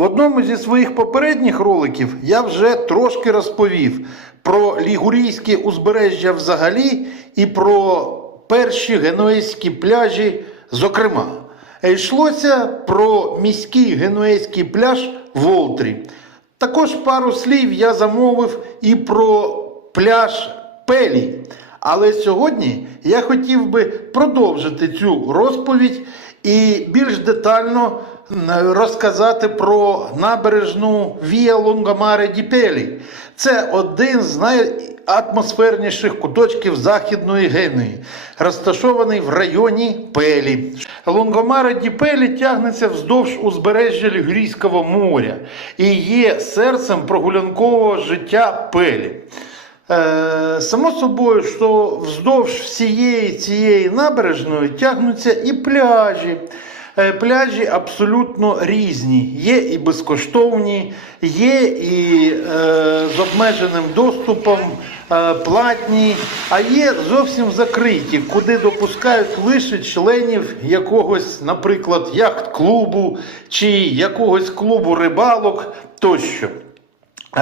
В одному зі своїх попередніх роликів я вже трошки розповів про лігурійське узбережжя взагалі і про перші генуезькі пляжі, зокрема. Йшлося про міський генуезький пляж Волтрі. Також пару слів я замовив і про пляж Пелі. Але сьогодні я хотів би продовжити цю розповідь і більш детально розказати про набережну Віа Лунгомаре Ді Пелі. Це один з найатмосферніших куточків Західної Генуї, розташований в районі Пелі. Лунгомаре Ді Пелі тягнеться вздовж узбережжя Лігурійського моря і є серцем прогулянкового життя Пелі. Е, Само собою, що вздовж всієї цієї набережної тягнуться і пляжі. Е, Пляжі абсолютно різні. Є і безкоштовні, є і е, з обмеженим доступом, е, платні, а є зовсім закриті, куди допускають лише членів якогось, наприклад, яхт-клубу чи якогось клубу рибалок тощо.